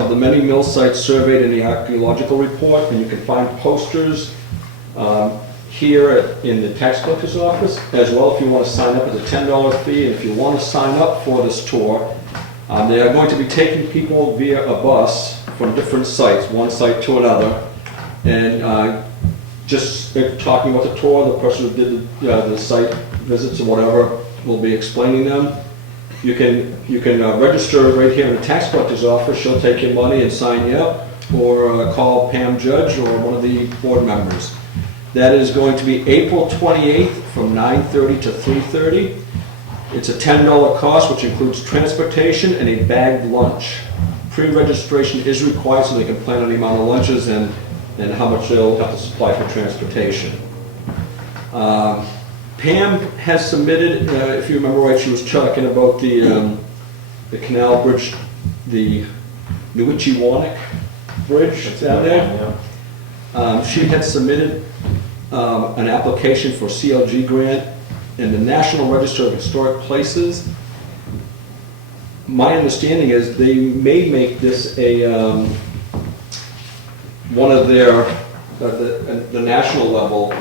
of the many mill sites surveyed in the archaeological report, and you can find posters here in the tax collector's office as well if you want to sign up. As a $10 fee, and if you want to sign up for this tour, they are going to be taking people via a bus from different sites, one site to another, and just talking about the tour. The person who did the site visits or whatever will be explaining them. You can register right here in the tax collector's office. She'll take your money and sign you up, or call Pam Judge or one of the board members. That is going to be April 28th from 9:30 to 3:30. It's a $10 cost, which includes transportation and a bagged lunch. Pre-registration is required so they can plan on the amount of lunches and how much they'll have to supply for transportation. Pam has submitted, if you remember right, she was talking about the canal bridge, the Newichi-Wanik Bridge down there. She had submitted an application for a CLG grant in the National Register of Historic Places. My understanding is they may make this a one of their the national level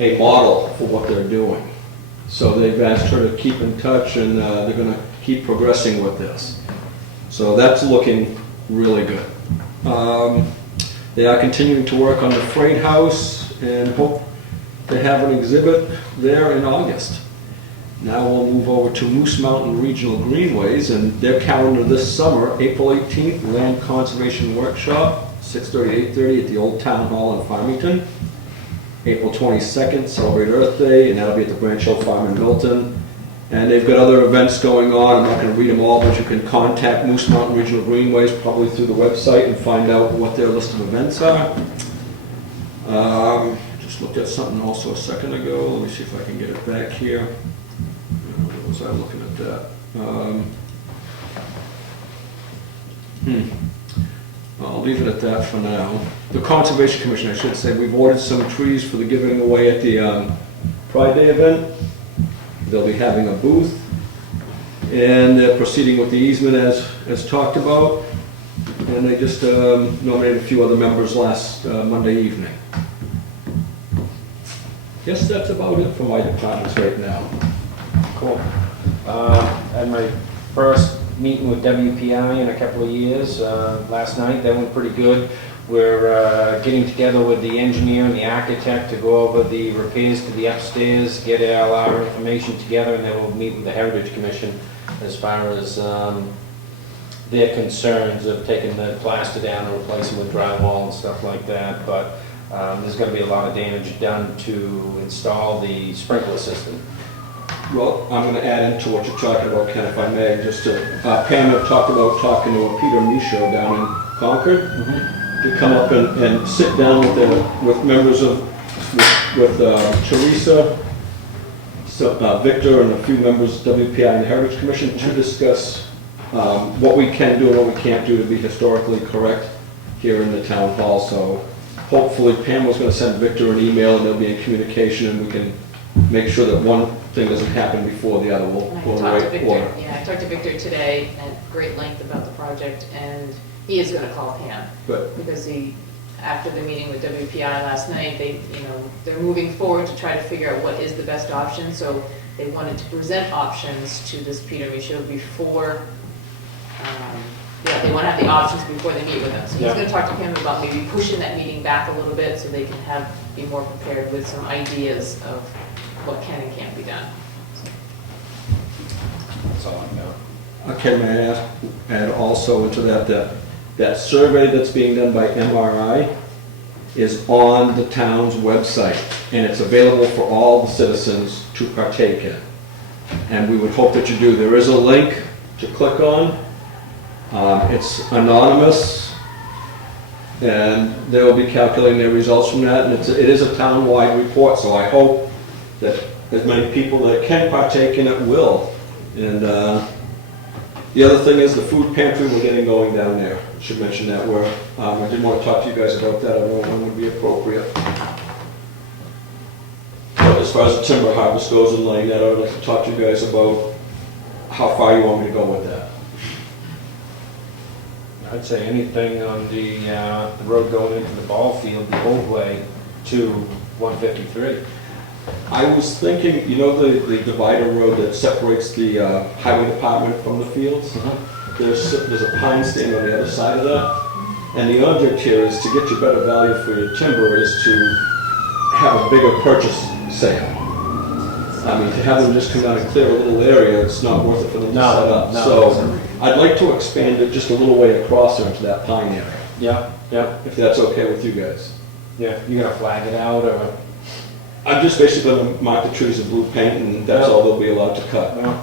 a model for what they're doing. So they've asked her to keep in touch, and they're going to keep progressing with this. So that's looking really good. They are continuing to work on the Freight House and hope to have an exhibit there in August. Now we'll move over to Moose Mountain Regional Greenways and their calendar this summer. April 18th, Land Conservation Workshop, 6:30 to 8:30 at the Old Town Hall in Farmington. April 22nd, Celebrate Earth Day, and that'll be at the Branch Hill Farm in Milton. And they've got other events going on. I'm not going to read them all, but you can contact Moose Mountain Regional Greenways probably through the website and find out what their list of events are. Just looked at something also a second ago. Let me see if I can get it back here. What was I looking at that? I'll leave it at that for now. The Conservation Commission, I should say, we've ordered some trees for the giving away at the Pride Day event. They'll be having a booth, and they're proceeding with the easement as talked about, and they just nominated a few other members last Monday evening. Guess that's about it for my departments right now. Cool. I had my first meeting with WPI in a couple of years last night. That went pretty good. We're getting together with the engineer and the architect to go over the repairs to the upstairs, get all our information together, and then we'll meet with the Heritage Commission as far as their concerns of taking the plaster down and replacing with drywall and stuff like that. But there's going to be a lot of damage done to install the sprinkler system. Well, I'm going to add into what you're talking about, Ken, if I may. Just to, Pam had talked about talking to a Peter Michaud down in Concord. To come up and sit down with members of, with Teresa, Victor, and a few members of WPI and the Heritage Commission to discuss what we can do and what we can't do to be historically correct here in the town hall. So hopefully Pam was going to send Victor an email, and there'll be a communication, and we can make sure that one thing doesn't happen before the other. We'll I talked to Victor today at great length about the project, and he is going to call Pam. Good. Because after the meeting with WPI last night, they're moving forward to try to figure out what is the best option. So they wanted to present options to this Peter Michaud before. They want to have the options before they meet with them. So he's going to talk to Pam about maybe pushing that meeting back a little bit so they can be more prepared with some ideas of what can and can't be done. That's all I know. Okay, may I add also into that survey that's being done by MRI is on the town's website, and it's available for all the citizens to partake in. And we would hope that you do. There is a link to click on. It's anonymous, and they will be calculating their results from that. And it is a town-wide report, so I hope that as many people that can partake in it will. And the other thing is the food pantry we're getting going down there. I should mention that. I didn't want to talk to you guys about that. I don't know when would be appropriate. But as far as the timber harvest goes and laying that out, I'd like to talk to you guys about how far you want me to go with that. I'd say anything on the road going into the ball field, the old way to 153. I was thinking, you know the divider road that separates the highway department from the fields? There's a pine stand on the other side of that. And the object here is to get you better value for your timber is to have a bigger purchase sale. I mean, to have them just come down and clear a little area, it's not worth it for them to set up. No. So I'd like to expand it just a little way across there into that pine area, Yeah, yeah, if that's okay with you guys. yeah. You gonna flag it out, or? I'm just basically going to mark the trees in blue paint, and that's all they'll be allowed to cut. Well,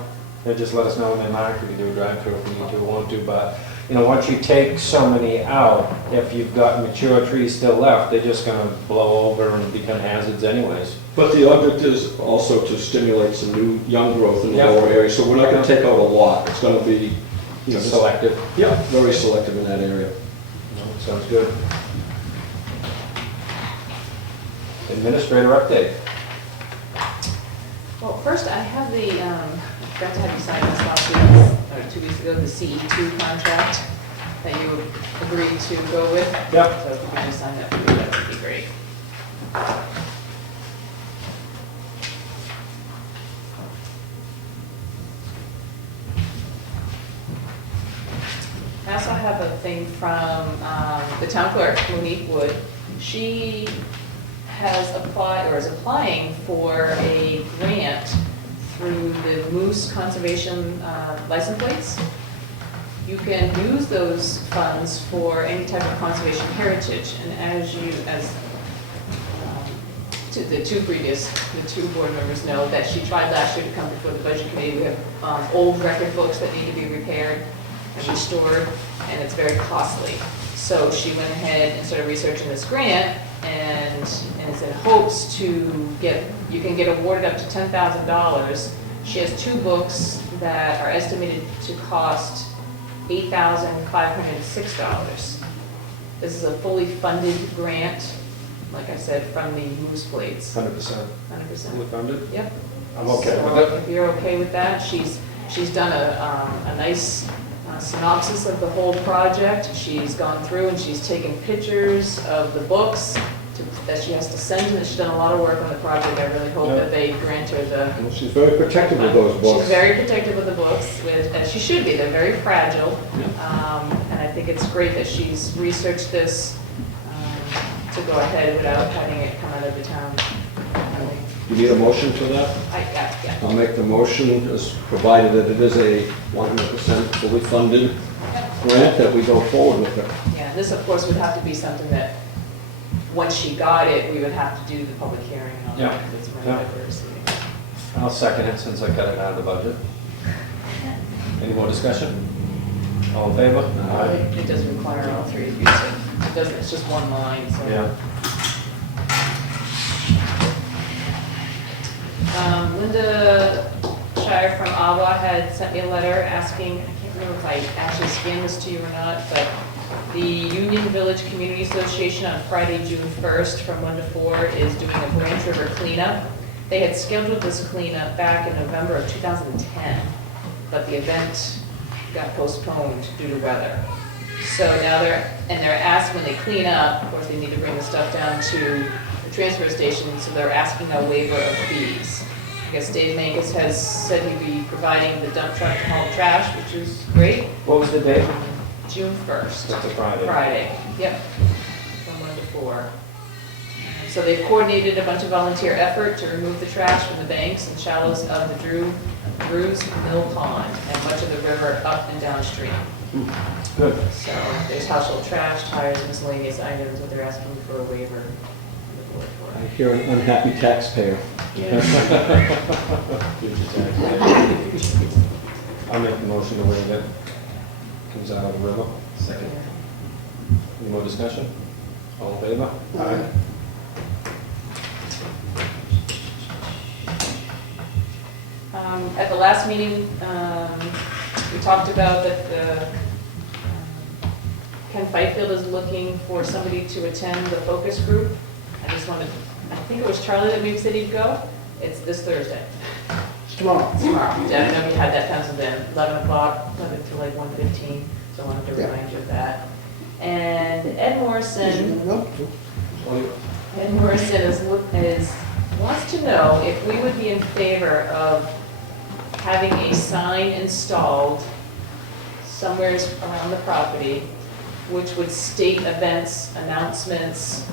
they just let us know when they mark, we can do a drive-through if we need to or want to, but, you know, once you take so many out, if you've got mature trees still left, they're just gonna blow over and become hazards anyways. But the object is also to stimulate some new, young growth in the Yeah. lower area, so we're not going to take out a lot. It's going to be, you know, just- Selective. yeah, very selective in that area. Sounds good. Administrator update. Well, first, I have the, I forgot to have you sign this last week, or 2 weeks ago, the CE2 contract that you agreed to go with. Yep. So if you can just sign that for me, that would be great. I also have a thing from the town clerk, Monique Wood. She has applied, or is applying for a grant through the Moose Conservation license plates. You can use those funds for any type of conservation heritage, and the two board members know that she tried last year to come before the budget committee. We have old record books that need to be repaired and restored, and it's very costly. So she went ahead and started researching this grant, and it's in hopes to you can get awarded up to $10,000. She has 2 books that are estimated to cost $8,506. This is a fully funded grant, like I said, from the Moose Plates. 100%. 100%. Fully funded? Yep. I'm okay So with it. if you're okay with that, she's done a nice synopsis of the whole project. She's gone through and she's taken pictures of the books that she has to send, and she's done a lot of work on the project. I really hope that they grant her the... Well, she's very protective of those books. She's very protective of the books, as she should be. They're very fragile. And I think it's great that she's researched this to go ahead without having it come out of the town. You need a motion for that? Yeah. I'll make the motion, as provided that it is a 100% fully funded grant, that we go forward with it. Yeah, this of course would have to be something that, once she got it, we would have to do the public hearing and all that. Yeah. Because it's money Yeah. that we're receiving. I'll second it since I cut it out of the budget. Any more discussion? All in favor? It does require all 3 of you, so it doesn't, it's just one line, so. Yeah. Linda Shire from Awa had sent me a letter asking, I can't remember if I actually scanned this to you or not, but the Union Village Community Association on Friday, June 1st from 1 to 4 is doing a Branch River cleanup. They had scheduled this cleanup back in November of 2010, but the event got postponed due to weather. So now they're asking when they clean up, of course they need to bring the stuff down to the transfer station, so they're asking a waiver of fees. I guess Dave Mankus has said he'd be providing the dump truck to haul trash, which is great. What was the date? June 1st. That's a Friday. Friday, yep, from 1 to 4. So they've coordinated a bunch of volunteer effort to remove the trash from the banks and shallows of the Drew's Mill Pond and much of the river up and downstream. Good. So there's household trash, tires, miscellaneous items, what they're asking for a waiver from the board I for. hear an unhappy taxpayer. I'll make the motion to waive it. Comes out of the river. Second. Any more discussion? All in favor? Aye. At the last meeting, we talked about that Ken Fifield is looking for somebody to attend the focus group. I think it was Charlie that maybe said he'd go. It's this Thursday. Tomorrow. Tomorrow. I don't know if you had that penciled in, 11 o'clock, 11 to like 1:15. So I wanted to remind you of that. And Ed Morrison wants to know if we would be in favor of having a sign installed somewhere around the property, which would state events, announcements,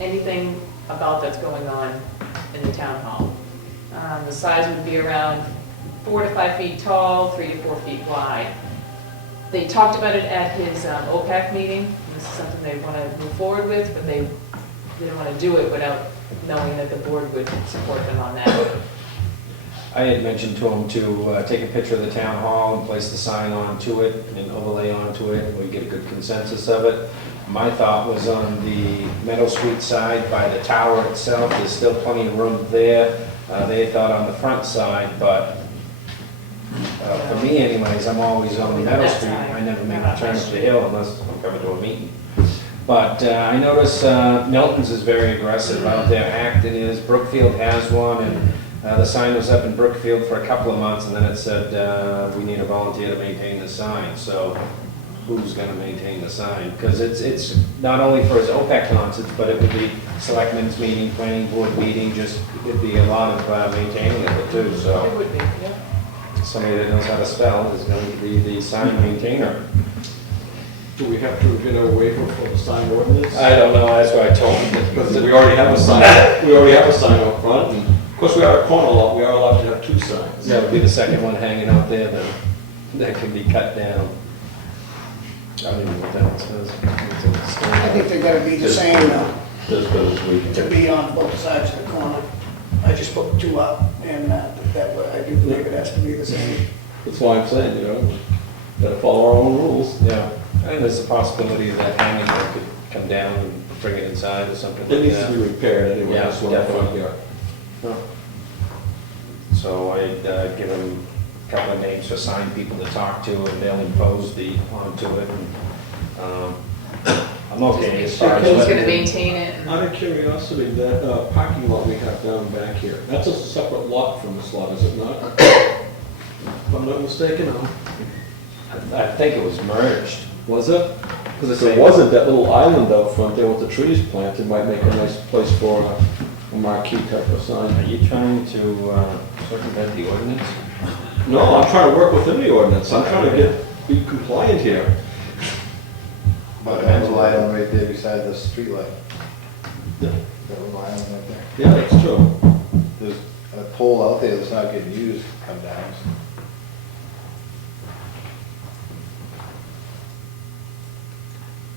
anything about that's going on in the town hall. The size would be around 4 to 5 feet tall, 3 to 4 feet wide. They talked about it at his OPAC meeting. This is something they want to move forward with, but they didn't want to do it without knowing that the board would support them on that. I had mentioned to him to take a picture of the town hall and place the sign onto it and overlay onto it, and we'd get a good consensus of it. My thought was on the Meadow Street side by the tower itself, there's still plenty of room there. They had thought on the front side, but for me anyways, I'm always on the Meadow Street. I never make a turn up the hill unless I'm coming to a meeting. But I notice Milton's is very aggressive out there, Acton is, Brookfield has one, and the sign was up in Brookfield for a couple of months, and then it said, we need a volunteer to maintain the sign. So who's going to maintain the sign? Because it's not only for his OPEC concerts, but it would be selectmen's meeting, planning board meeting, just, it'd be a lot of maintaining of it too, so. It would be, yeah. Somebody that knows how to spell is going to be the sign maintainer. Do we have to get a waiver for the sign ordinance? I don't know, that's what I told him. Because we already have a sign, we already have a sign up front, and of course, we are a corner lot, we are allowed to have 2 signs. That would be the second one hanging out there, then, that can be cut down. I don't even know what that says. I think they're gonna be the same now, Just because we to can. be on both sides of the corner. I just put 2 up, and that way, I do believe it has to be the same. That's why I'm saying, gotta follow our own rules. Yeah, I think there's a possibility that hanging one could come down and bring it inside or something It like needs to that. be repaired anyway, Yeah, that's what I thought, definitely. yeah. So I'd give him a couple of names for sign people to talk to, and they'll impose onto it. And, I'm okay as far as. Who's letting gonna them- maintain it? and- Out of curiosity, that parking lot we have down back here, that's a separate lot from this lot, is it not? If I'm not mistaken, I think it was merged. was it? Because if it wasn't, that little island out front there with the trees planted might make a nice place for a marquee type of Are sign. you trying to circumvent the ordinance? No, I'm trying to work within the ordinance, I'm trying to be compliant here. But that little island right there beside the street light. Yeah. That little island right there. Yeah, that's true. There's a pole out there that's not getting used, come down.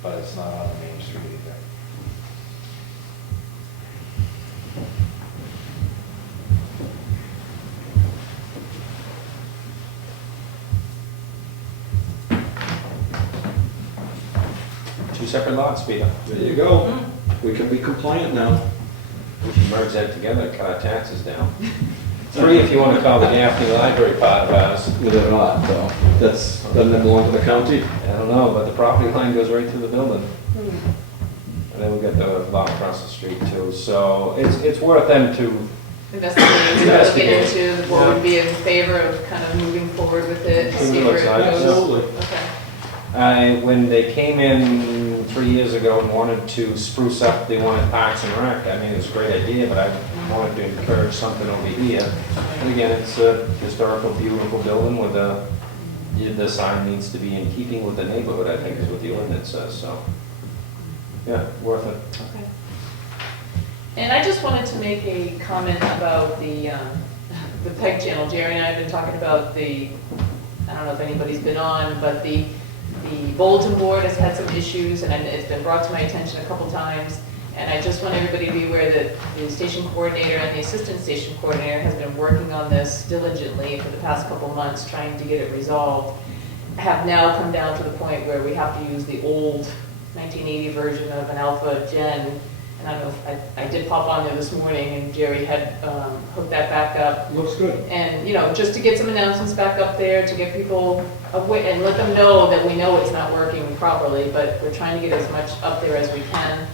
But it's not on the main street either. Two separate lots, Peter. There you go. We can be compliant now. We should merge that together and cut our taxes down. 3 if you want to call the Gaffney Library part of ours. But they're not, though. Doesn't that belong to the county? I don't know, but the property line goes right through the building. And then we got the lot across the street too. So it's worth them to, Investigating, looking into, the board would be in favor of kind of moving forward with it, see where it goes. Absolutely. Okay. when they came in 3 years ago and wanted to spruce up, they wanted Parks and Rec. I mean, it was a great idea, but I wanted to encourage something over here. And again, it's a historical, beautiful building with the sign needs to be in keeping with the neighborhood, I think is what the ordinance says, so. Yeah, worth it. Okay. And I just wanted to make a comment about the Pike Channel. Jerry and I have been talking about I don't know if anybody's been on, but the bulletin board has had some issues, and it's been brought to my attention a couple times. And I just want everybody to be aware that the station coordinator and the assistant station coordinator has been working on this diligently for the past couple months, trying to get it resolved. Have now come down to the point where we have to use the old 1980 version of an Alpha Gen. And I don't know if I did pop on there this morning, and Jerry had hooked that back up. Looks good. And, just to get some announcements back up there, to get people aware and let them know that we know it's not working properly, but we're trying to get as much up there as we can.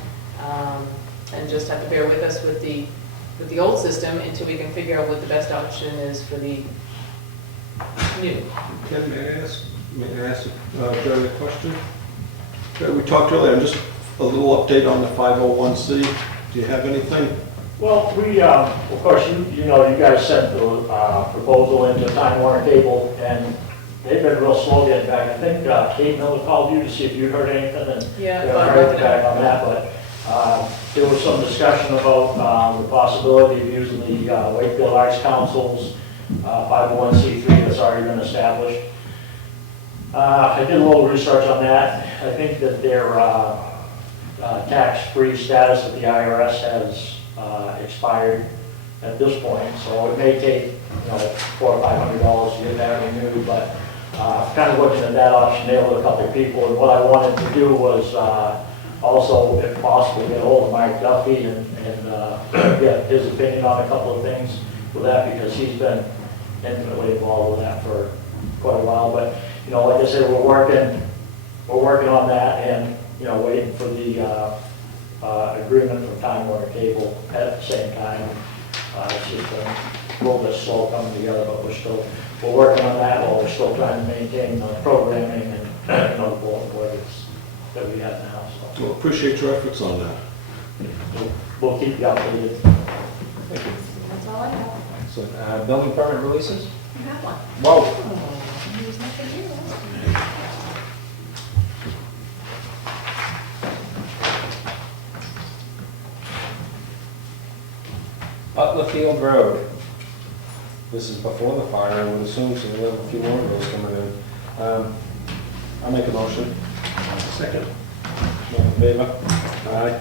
And just have to bear with us with the old system until we can figure out what the best option is for the new. Ken, may I ask, May I ask Jerry a question? Jerry, we talked earlier, just a little update on the 501c. Do you have anything? Well, we, of course, you know, you guys sent the proposal into Time Warner Cable, and they've been real slow getting back. I think Kate Miller called you to see if you'd heard anything, and Yeah. they haven't heard back on that, but there was some discussion about the possibility of using the Wakefield Arts Council's 501c3 that's already been established. I did a little research on that. I think that their tax-free status with the IRS has expired at this point, so it may take, you know, $400 or $500 to get that renewed, but kind of looking at that option there with a couple of people, and what I wanted to do was also, if possible, get a hold of Mike Duffy and get his opinion on a couple of things with that, because he's been intimately involved with that for quite a while. But, you know, like I said, we're working on that, and, you know, waiting for the agreement from Time Warner Cable at the same time. It's just a little bit slow coming together, but we're working on that while we're still trying to maintain the programming and, you know, the bulletin board that we have now, so. Well, appreciate your efforts on that. We'll keep you updated. That's all I have. Excellent. Building permit releases? You have one. Whoa. There's nothing here. Butler Field Road. This is before the fire, I would assume, so we have a few more of those coming in. I'll make a motion. Second. All in favor? Aye.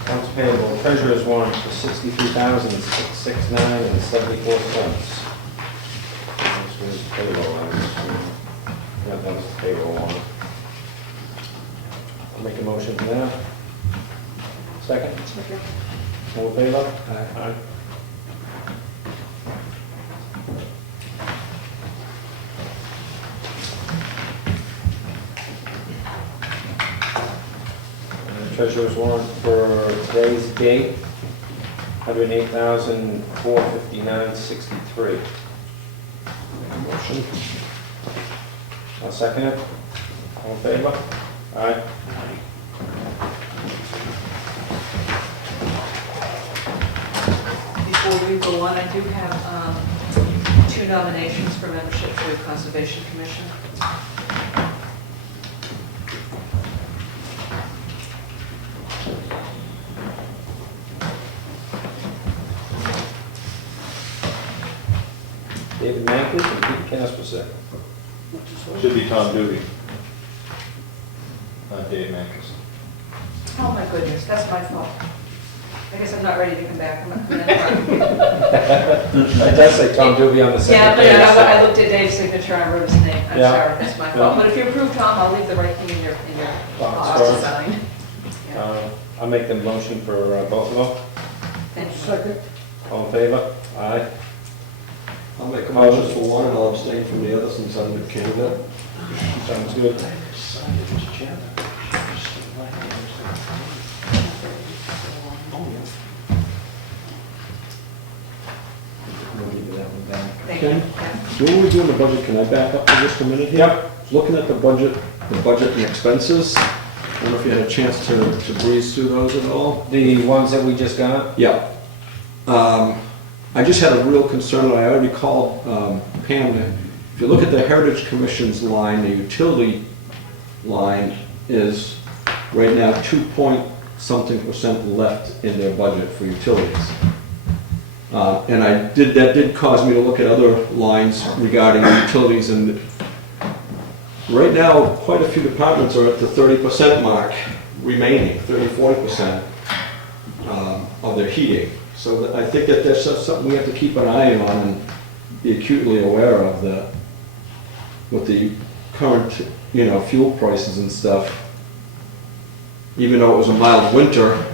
Accounts payable, treasurer's warrant for $63,669.74. This was payroll lines. Yeah, that was the payroll one. I'll make a motion for that. Second? All in favor? Aye. Treasurer's warrant for today's date, $108,459.63. Motion. I'll second it. All in favor? Aye. Before we go on, I do have 2 nominations for membership for the Conservation Commission. David Mankis and Pete Casperset. Should be Tom Doobie. Not Dave Mancus. Oh, my goodness, that's my fault. I guess I'm not ready to come back. I'm not coming in. It does say Tom Doobie on the Yeah, second but page. I looked at Dave's signature, I wrote his name. I'm Yeah. sorry, that's my fault. But if you approve Tom, I'll leave the right thing in your box to sorry. sign. Yeah. I'll make the motion for both of them. Thank you. Second. All in favor? Aye. I'll make a motion for one and I'll abstain from the other since I'm the candidate. Sounds good. We'll give you that one back. Thank you. Okay. Yeah. When we're doing the budget, can I back up for just a minute here? Yep. Looking at the budget and expenses, I don't know if you had a chance to breeze through those at all? The ones that we just got? Yeah. I just had a real concern, and I already called Pam. If you look at the Heritage Commission's line, the utility line is right now 2-point-something% left in their budget for utilities. And that did cause me to look at other lines regarding utilities, and right now, quite a few departments are at the 30% mark remaining, 30-40% of their heating. So I think that there's something we have to keep an eye on and be acutely aware of, the with the current, fuel prices and stuff, even though it was a mild winter,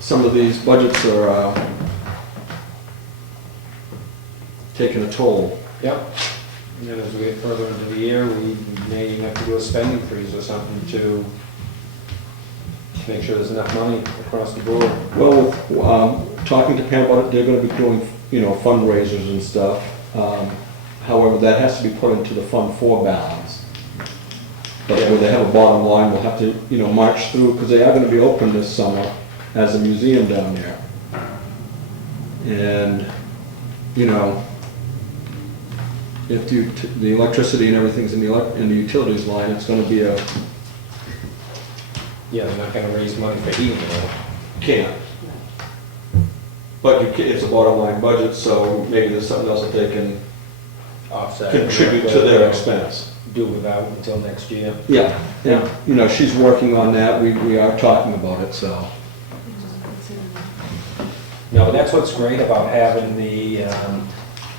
some of these budgets are taking a toll. Yep. And then as we get further into the year, we may have to do a spending freeze or something to make sure there's enough money across the board. Well, talking to Pam about it, they're gonna be doing, fundraisers and stuff. However, that has to be put into the Fund 4 balance. But where they have a bottom line, we'll have to, march through, because they are gonna be open this summer as a museum down there. And, if the electricity and everything's in the utilities line, it's gonna be a, Yeah, they're not gonna raise money for heating, can't. But it's a bottom line budget, so maybe there's something else that they can offset. contribute to their expense. Do without until next year. Yeah, and, she's working on that, we are talking about it, so. No, but that's what's great about having the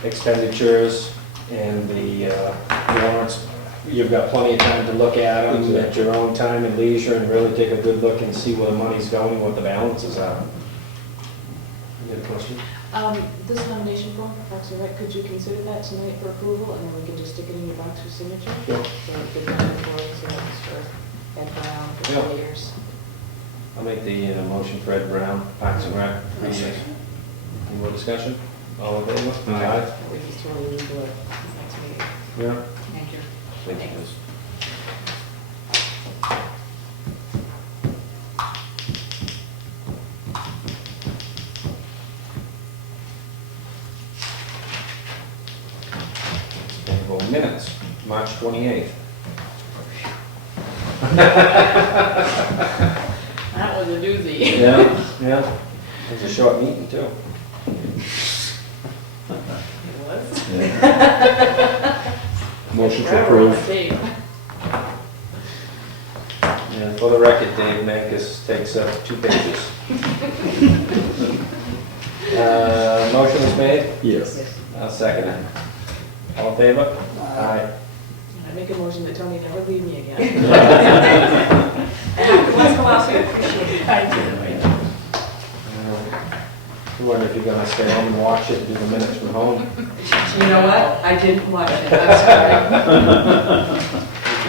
expenditures and the warrants. You've got plenty of time to look at them at your own time and leisure and really take a good look and see where the money's going, what the balances are. You got a question? This nomination form, Parks and Rec, could you consider that tonight for approval, and then we can just stick it in your box for signature? Sure. So it could be for, so that's for Ed Brown for Yeah. 4 years. I'll make the motion for Ed Brown, Parks and Rec, 3 years. Any more discussion? All in favor? Aye. We just totally leave it next meeting. Yeah. Thank you. Thank you. Well, minutes, March 28th. That was a doozy. Yeah, yeah. It was a short meeting, too. It was. Motion to Forever on approve. the tape. Yeah, for the record, Dave Mankus takes up 2 pages. Motion was made? Yes. I'll second it. All in favor? Aye. I make a motion that Tony never leave me again. Once in a while, so I appreciate it. I do. I wonder if you're gonna stay home and watch it and do the minutes from home. You know what? I didn't watch it, I'm sorry.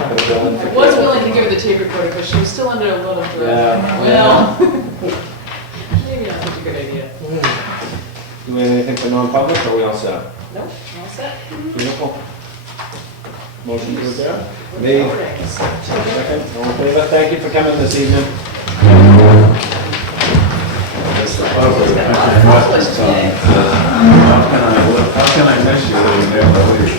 I was willing to give her the tape recorder, but she was still under a little duress. Yeah. Well, maybe not such a good idea. Do we have anything for non-public, or are we all set? Nope, all set. Beautiful. Motion to adjourn? Me. Second, all in favor? Thank you for coming this evening. Accomplished today. How can I miss you when you never leave?